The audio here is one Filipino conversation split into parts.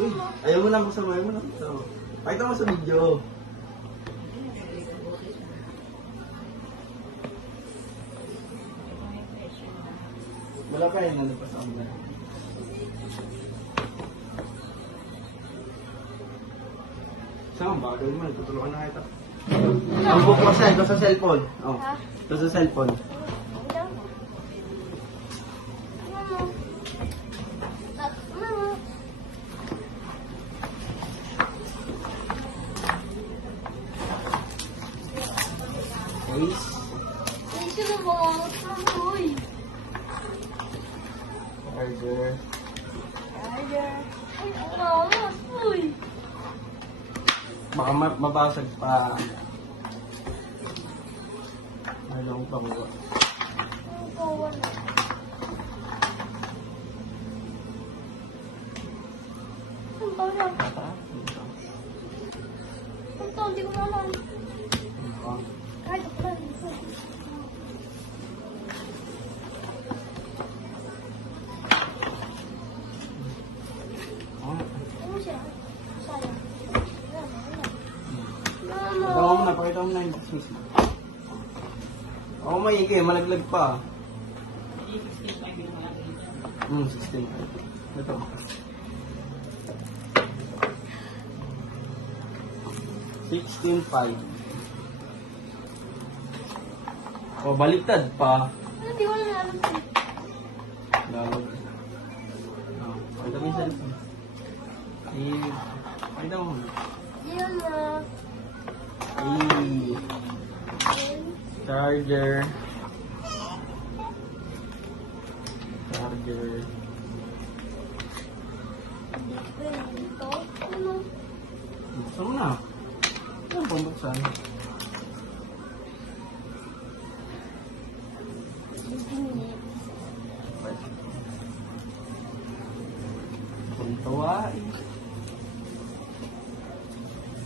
Uy, ayaw mo na magsama, ayaw mo na magsama. Pakita mo sa video. Wala pa yung ano pa sa amin. Saan ba? Gawin mo, tutulungan na kita. Ang book mo siya, ito sa cellphone. Oh. Ito sa cellphone. Face. Charger. Baka mabasag pa. Ano pang ba? Hindi ko naman. Kahit ako lang. Ano siya? Sayang. Pakita mo na yung box mismo. Oo, maigi. Malaglag pa. 16. Ito. 16.5. O, baliktad pa. Hindi ko na alam. Lawag. Pakita mo yung cellphone. Pakita mo. Yan na. Charger. Charger. Dito. Ano? Buksan mo na. Ano pang buksan? Puntawain.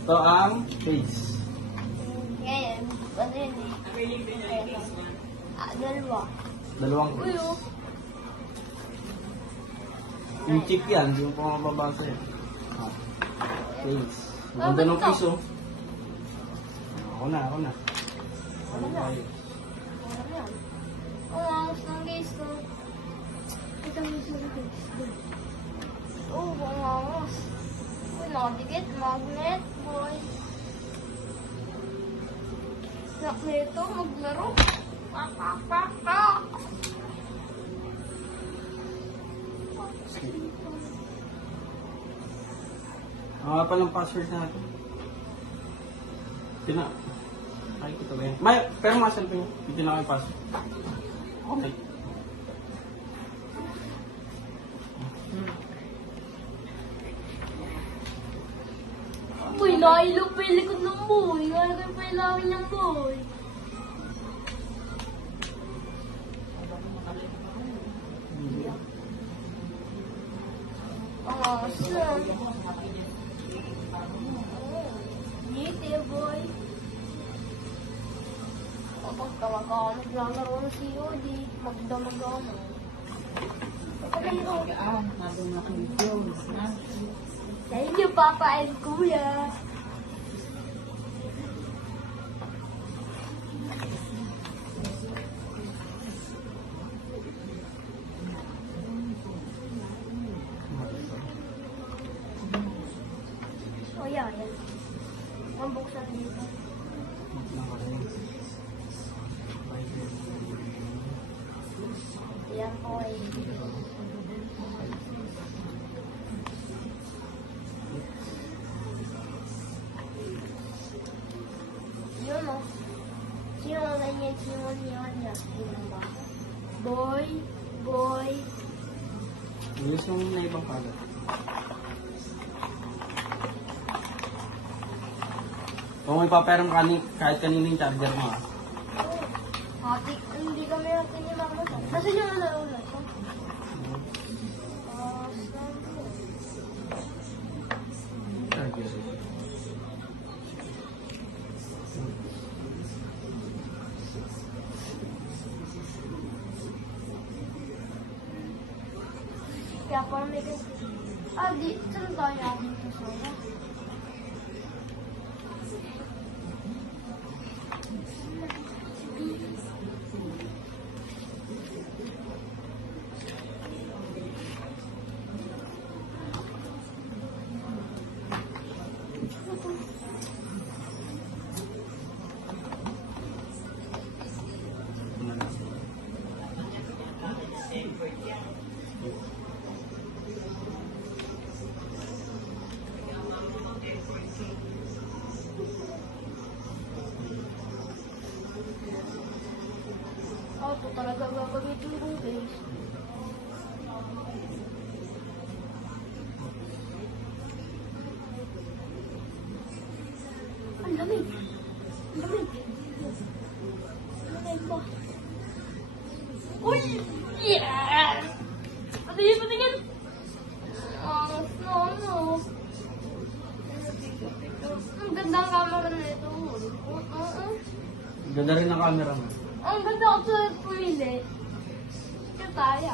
Ito ang face. Ngayon, ano yun eh? Dalawa. Dalawang Uy, face. oh. Yung chip yan, hindi mo pa mababasa yan. Face. Ang ganda ng face, oh. Ako na. Ano tayo? Ano yan? Ang angas ng guys ko. Ito ang gusto ng guys ko. Oo, ang angas. Uy, nakadikit. Magnet, boy. Snap nito, maglaro. Pak. Ang nga palang password natin. Ay, ito ba yan? Pero masal ko yun. Dito na kami password. Okay. Uy, nailog pa yung likod ng boy. Nalagay pa yung langin ng boy. Ang awesome. Ngiti, boy. Kapag kamag-anak lalaro ng COD, magdamag-anak. Thank you, Papa and Kuya. Oh, yeah. Mabuksan dito. Yan po ay yun o. Sino ang ganyan? Sino niya? Sino ba? Boy. Gusto mo na ibang kagat. Kung may paperam kahit kanina yung charger mo, ah. Hati, hindi kami natin yung makakita. Kasi yung ano ulit. Charger. Kaya parang may kasi. Di, saan tayo natin ito sola? Ito talaga gagamitin kong base. Ang lamig. Ang lamig. Ang lamig ba? Uy! Yes! Patingin, patingin! No. Ang ganda ang camera na ito. Ganda rin ang camera mo. Ang ganda ako sa pumili. Ito tayo.